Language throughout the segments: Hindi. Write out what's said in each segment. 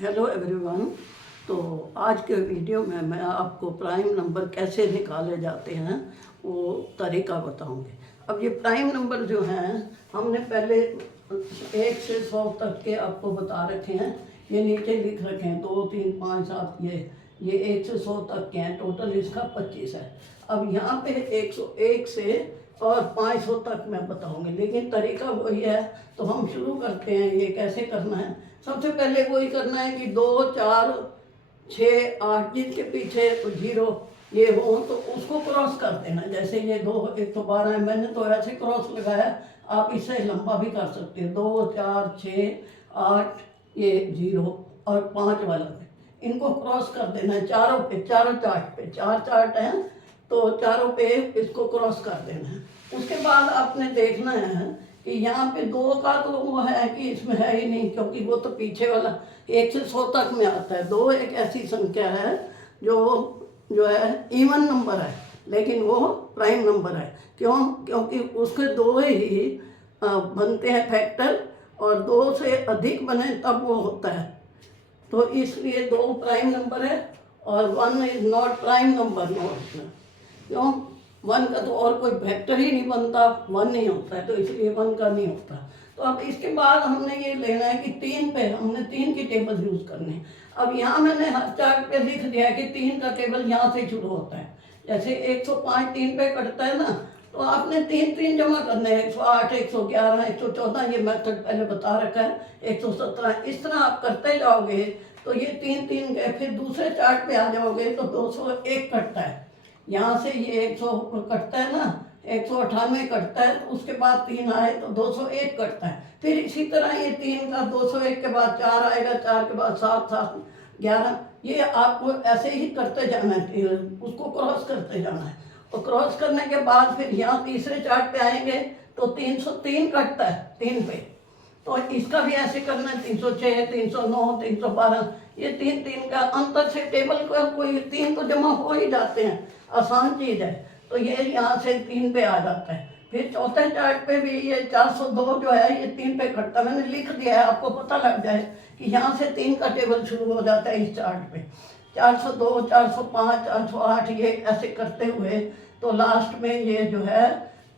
Hello everyone. तो आज के वीडियो में मैं आपको प्राइम नंबर कैसे निकाले जाते हैं वो तरीका बताऊंगी। अब ये प्राइम नंबर जो हैं हमने पहले 1 से 100 तक के आपको बता रखे हैं। ये नीचे लिख रखे हैं 2, 3, 5, 7। ये 1 से 100 तक के हैं। टोटल इसका 25 है। अब यहाँ पे 101 से और 500 तक मैं बताऊंगी, लेकिन तरीका वही है। तो हम शुरू करते हैं। ये कैसे करना है? सबसे पहले वही करना है कि 2, 4, 6, 8 जिनके पीछे 0 ये हो तो उसको क्रॉस कर देना। जैसे ये 2 112 है, मैंने तो ऐसे क्रॉस लगाया। आप इससे लंबा भी कर सकते हो। 2, 4, 6, 8 ये 0 और 5 वाला इनको क्रॉस कर देना है चारों पे। चारों चार्ट पे 4 चार्ट हैं तो चारों पे इसको क्रॉस कर देना है। उसके बाद आपने देखना है कि यहाँ पे 2 का तो वो है कि इसमें है ही नहीं, क्योंकि वो तो पीछे वाला 1 से 100 तक में आता है। 2 एक ऐसी संख्या है जो है इवन नंबर है, लेकिन वो प्राइम नंबर है। क्योंकि उसके 2 ही बनते हैं फैक्टर, और 2 से अधिक बने तब वो होता है। तो इसलिए 2 प्राइम नंबर है और 1 is not prime number. Not क्यों? 1 का तो और कोई वेक्टर ही नहीं बनता, 1 नहीं होता है, तो इसलिए 1 का नहीं होता। तो अब इसके बाद हमने ये लेना है कि 3 पे हमने 3 की टेबल यूज़ करनी है। अब यहाँ मैंने हर चार्ट पे लिख दिया है कि 3 का टेबल यहाँ से शुरू होता है। जैसे 105 3 पे कटता है ना, तो आपने 3 3 जमा करने हैं। 108, 111, 114 ये मेथड पहले बता रखा है। 117 इस तरह आप करते जाओगे तो ये 3 3 गए। फिर दूसरे चार्ट पे आ जाओगे तो 201 कटता है। यहाँ से ये 100 कटता है ना, 198 कटता है, तो उसके बाद 3 आए तो 201 कटता है। फिर इसी तरह ये 3 का 201 के बाद 4 आएगा, 4 के बाद 7, 7, 11। ये आपको ऐसे ही करते जाना है, उसको क्रॉस करते जाना है। और क्रॉस करने के बाद फिर यहाँ तीसरे चार्ट पे आएंगे तो 303 कटता है 3 पे। तो इसका भी ऐसे करना है। 306, 309, 312 ये 3 3 का अंतर से टेबल का कोई 3 तो जमा हो ही जाते हैं, आसान चीज़ है। तो ये यहाँ से 3 पे आ जाता है। फिर चौथे चार्ट पे भी ये 402 जो है ये 3 पे कटता है। मैंने लिख दिया है, आपको पता लग जाए कि यहाँ से 3 का टेबल शुरू हो जाता है इस चार्ट पे। 402, 405, 408 ये ऐसे करते हुए तो लास्ट में ये जो है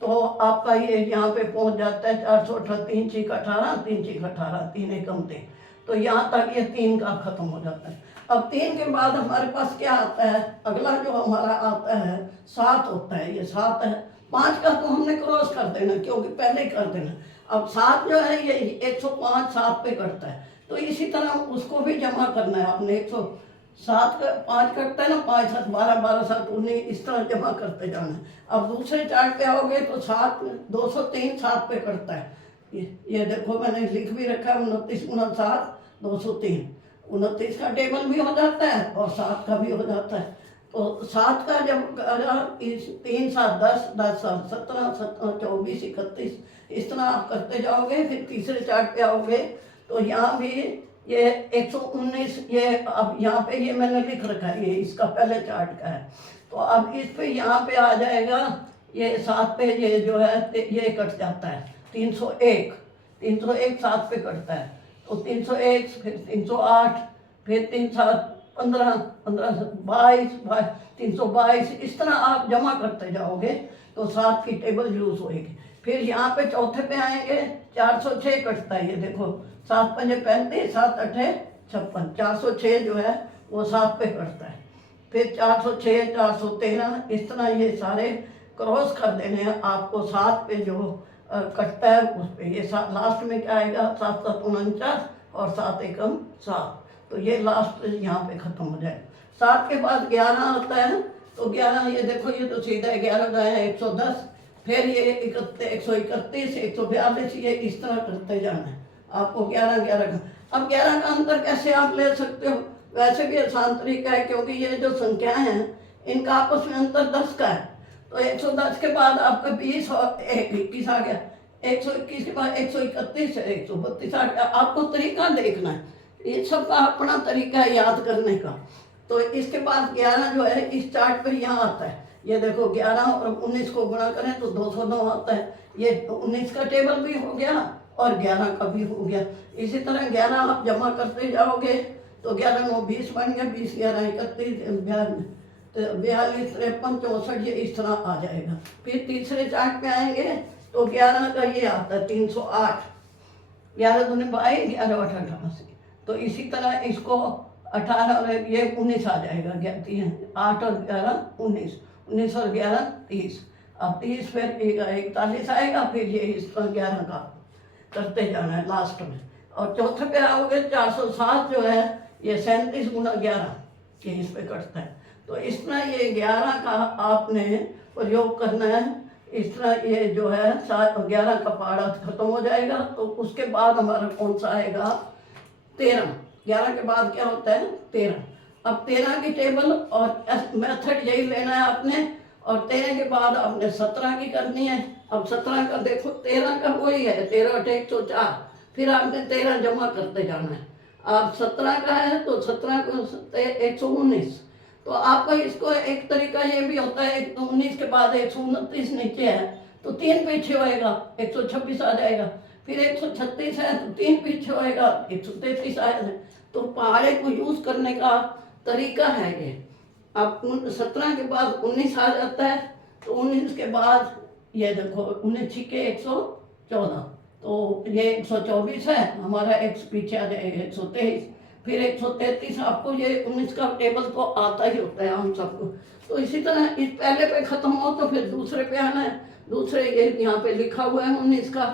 तो आपका ये यहाँ पे पहुँच जाता है 418, 3 6 18, 3 6 18, 3 एकम 3। तो यहाँ तक ये 3 का खत्म हो जाता है। अब 3 के बाद हमारे पास क्या आता है? अगला जो हमारा आता है 7 होता है। ये 7 है। 5 का तो हमने क्रॉस कर देना, क्योंकि पहले कर देना। अब 7 जो है ये 105 7 पे करता है, तो इसी तरह उसको भी जमा करना है आपने। 107 का 5 करता है ना, 5 7 12, 12 7 19 इस तरह जमा करते जाना है। अब दूसरे चार्ट पे आओगे तो 7 203 7 पे करता है। ये देखो मैंने लिख भी रखा है 29 59 203। 29 का टेबल भी हो जाता है और 7 का भी हो जाता है। तो 7 का जब 3 7 10 10 7 17 17 24 31 इस तरह आप करते जाओगे। फिर तीसरे चार्ट पे आओगे तो यहाँ भी ये 119 ये अब यहाँ पे ये मैंने लिख रखा है, ये इसका पहले चार्ट का है। तो अब इस पे यहाँ पे आ जाएगा ये 7 पे ये जो है ये कट जाता है 301। 301 7 पे कटता है तो 301, फिर 308, फिर 3 7 15 15 22 322 इस तरह आप जमा करते जाओगे तो 7 की टेबल यूज होएगी। फिर यहाँ पे चौथे पे आएंगे 406 कटता है। ये देखो 7 5 35, 7 8 56, 406 जो है वो 7 पे कटता है। फिर 406 413 इस तरह ये सारे क्रॉस कर देने हैं आपको। 7 पे जो कटता है उस पे ये लास्ट में क्या आएगा 7 7 49 और 7 एकम 7। तो ये लास्ट यहाँ पे खत्म हो जाए। 7 के बाद 11 आता है तो 11 ये देखो ये तो सीधा 11 का है 110। फिर ये 131 142 ये इस तरह करते जाना है आपको 11 11 का। अब 11 का अंतर कैसे आप ले सकते हो? वैसे भी आसान तरीका है, क्योंकि ये जो संख्याएं हैं इनका आपस में अंतर 10 का है। तो 110 के बाद आपका 20 और 21 आ गया। 121 के बाद 131 है, 132 आ गया। आपको तरीका देखना है, ये सबका अपना तरीका है याद करने का। तो इसके बाद 11 जो है इस चार्ट पर यहाँ आता है। ये देखो 11 और 19 को गुणा करें तो 209 आता है। ये 19 का टेबल भी हो गया और 11 का भी हो गया। इसी तरह 11 आप जमा करते जाओगे तो 11 9 20 बन गया, 20 11 31 42, तो 42 53 64 ये इस तरह आ जाएगा। फिर तीसरे चार्ट पे आएंगे तो 11 का ये आता है 308, 11 दूनी 22, 11 8 88। तो इसी तरह इसको 18 और ये 19 आ जाएगा, 8 और 11 19, 19 और 11 30। अब 30 फिर 41 आएगा, फिर ये इस तरह 11 का करते जाना है लास्ट में। और चौथे पे आओगे 407 जो है ये 37 गुना 11 ये इस पे कटता है। तो इस तरह ये 11 का आपने प्रयोग करना है। इस तरह ये जो है 11 का पहाड़ा खत्म हो जाएगा। तो उसके बाद हमारा कौन सा आएगा 13। 11 के बाद क्या होता है 13। अब 13 की टेबल और मेथड यही लेना है आपने। और 13 के बाद आपने 17 की करनी है। अब 17 का देखो 13 का वही है 13 × 104, फिर आपने 13 जमा करते जाना है। आप 17 का है तो 17 को 119। तो आपका इसको एक तरीका ये भी होता है 19 के बाद 129 नीचे है तो 3 पीछे होएगा 126 आ जाएगा। फिर 136 है तो 3 पीछे होएगा 133 आएगा। तो पहाड़े को यूज करने का तरीका है ये। अब 17 के बाद 19 आ जाता है तो 19 के बाद ये देखो 19 के 114, तो ये 124 है हमारा, x पीछे आ जाएगा 123, फिर 133। आपको ये 19 का टेबल तो आता ही होता है हम सबको। तो इसी तरह इस पहले पे खत्म हो तो फिर दूसरे पे आना है। दूसरे ये यहाँ पे लिखा हुआ है 19 का।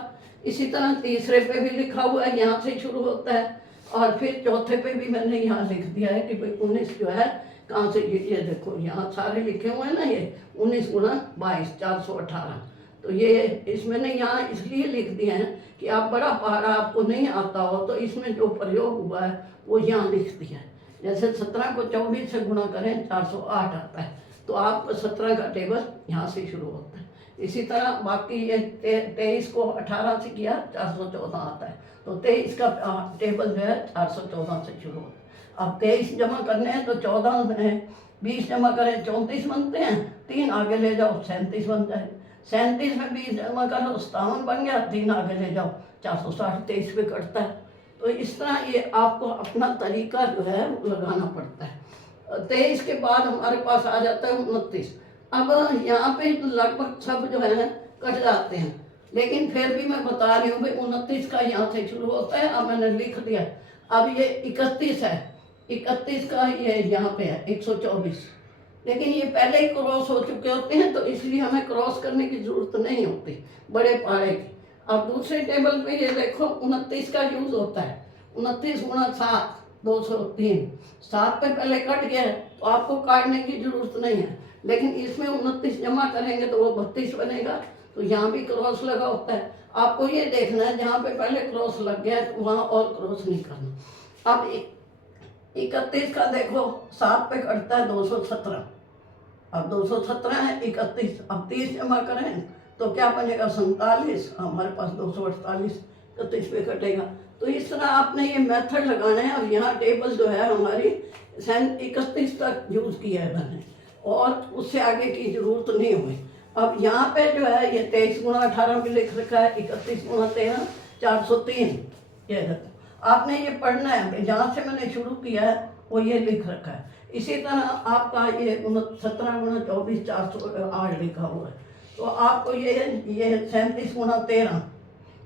इसी तरह तीसरे पे भी लिखा हुआ है, यहाँ से शुरू होता है। और फिर चौथे पे भी मैंने यहाँ लिख दिया है कि भाई 19 जो है कहाँ से, ये देखो यहाँ सारे लिखे हुए हैं ना, ये 19 गुना 22 418। तो ये इसमें ने यहाँ इसलिए लिख दिए हैं कि आप बड़ा पहाड़ा आपको नहीं आता हो तो इसमें जो प्रयोग हुआ है वो यहाँ लिख दिया है। जैसे 17 को 24 से गुणा करें 408 आता है, तो आप 17 का टेबल यहाँ से शुरू होता है। इसी तरह बाकी ये 23 को 18 से किया 414 आता है, तो 23 का टेबल जो है 414 से शुरू होता है। अब 23 जमा करने हैं तो 14 में 20 जमा करें 34 बनते हैं, 3 आगे ले जाओ 37 बन जाए। 37 में 20 जमा करो 57 बन गया, 3 आगे ले जाओ 460, 23 पे कटता है। तो इस तरह ये आपको अपना तरीका जो है लगाना पड़ता है। 23 के बाद हमारे पास आ जाता है 29। अब यहाँ पे लगभग सब जो है कट जाते हैं, लेकिन फिर भी मैं बता रही हूँ भाई 29 का यहाँ से शुरू होता है। अब मैंने लिख दिया। अब ये 31 है, 31 का ये यहाँ पे है 124, लेकिन ये पहले ही क्रॉस हो चुके होते हैं तो इसलिए हमें क्रॉस करने की जरूरत नहीं होती बड़े पहाड़े की। अब दूसरे टेबल पे ये देखो 29 का यूज होता है। 29 गुणा 7 203, 7 पे पहले कट गया तो आपको काटने की जरूरत नहीं है, लेकिन इसमें 29 जमा करेंगे तो वो 32 बनेगा। तो यहाँ भी क्रॉस लगा होता है। आपको ये देखना है जहाँ पे पहले क्रॉस लग गया तो वहाँ और क्रॉस नहीं करना। अब 31 का देखो 7 पे कटता है 217। अब 217 है 31, अब 30 जमा करें तो क्या बनेगा 47, हमारे पास 248, 31 पे कटेगा। तो इस तरह आपने ये मेथड लगाना है। और यहाँ टेबल जो है हमारी 31 तक यूज़ किया है मैंने, और उससे आगे की जरूरत नहीं हुई। अब यहाँ पे जो है ये 23 गुणा 18 भी लिख रखा है, 31 गुणा 13 403। ये देखो आपने ये पढ़ना है, जहाँ से मैंने शुरू किया है वो ये लिख रखा है। इसी तरह आपका ये 17 गुणा 24 408 लिखा हुआ है। तो आपको ये 37 गुणा 13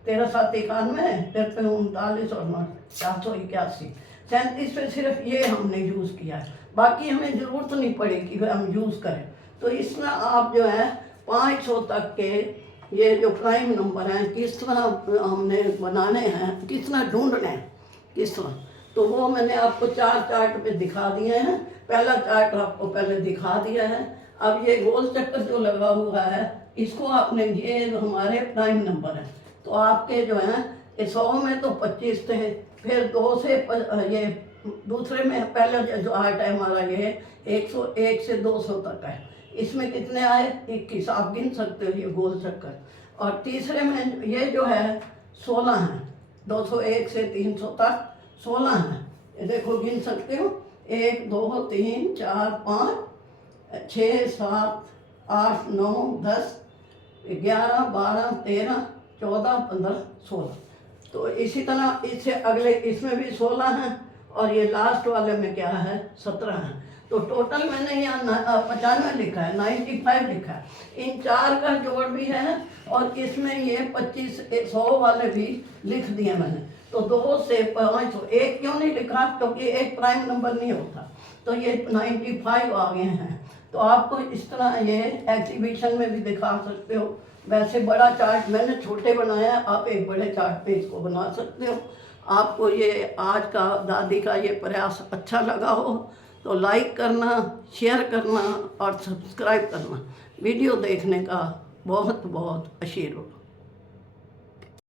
13 7 91, 39 और 481, 37 पे सिर्फ ये हमने यूज़ किया है, बाकी हमें ज़रूरत नहीं पड़ी कि हम यूज़ करें। तो इस तरह आप जो है 500 तक के ये जो प्राइम नंबर हैं किस तरह हमने बनाने हैं, किस तरह ढूंढने हैं, किस तरह, तो वो मैंने आपको 4 चार्ट पे दिखा दिए हैं। पहला चार्ट आपको पहले दिखा दिया है। अब ये गोल चक्कर जो लगा हुआ है इसको आपने, ये हमारे प्राइम नंबर है, तो आपके जो हैं 100 में तो 25 थे, फिर 2 से ये दूसरे में पहले जो आर्ट है हमारा ये 101 से 200 तक है। इसमें कितने आए 21, आप गिन सकते हो ये गोल चक्कर। और तीसरे में ये जो है 16 है, 201 से 300 तक 16 है। ये देखो गिन सकते हो 1 2 3 4 5 6 7 8 9 10 11 12 13 14 15 16। तो इसी तरह इससे अगले इसमें भी 16 हैं और ये लास्ट वाले में क्या है 17 है। तो टोटल मैंने यहाँ 95 लिखा है, 95 लिखा है। इन 4 का जोड़ भी है और इसमें ये 25 100 वाले भी लिख दिए मैंने। तो 2 से 500, एक क्यों नहीं लिखा, क्योंकि एक प्राइम नंबर नहीं होता। तो ये 95 आ गए हैं। तो आपको इस तरह ये एग्जीबिशन में भी दिखा सकते हो। वैसे बड़ा चार्ट मैंने छोटे बनाया, आप एक बड़े चार्ट पे इसको बना सकते हो। आपको ये आज का दादी का ये प्रयास अच्छा लगा हो तो लाइक करना, शेयर करना और सब्सक्राइब करना। वीडियो देखने का बहुत बहुत आशीर्वाद।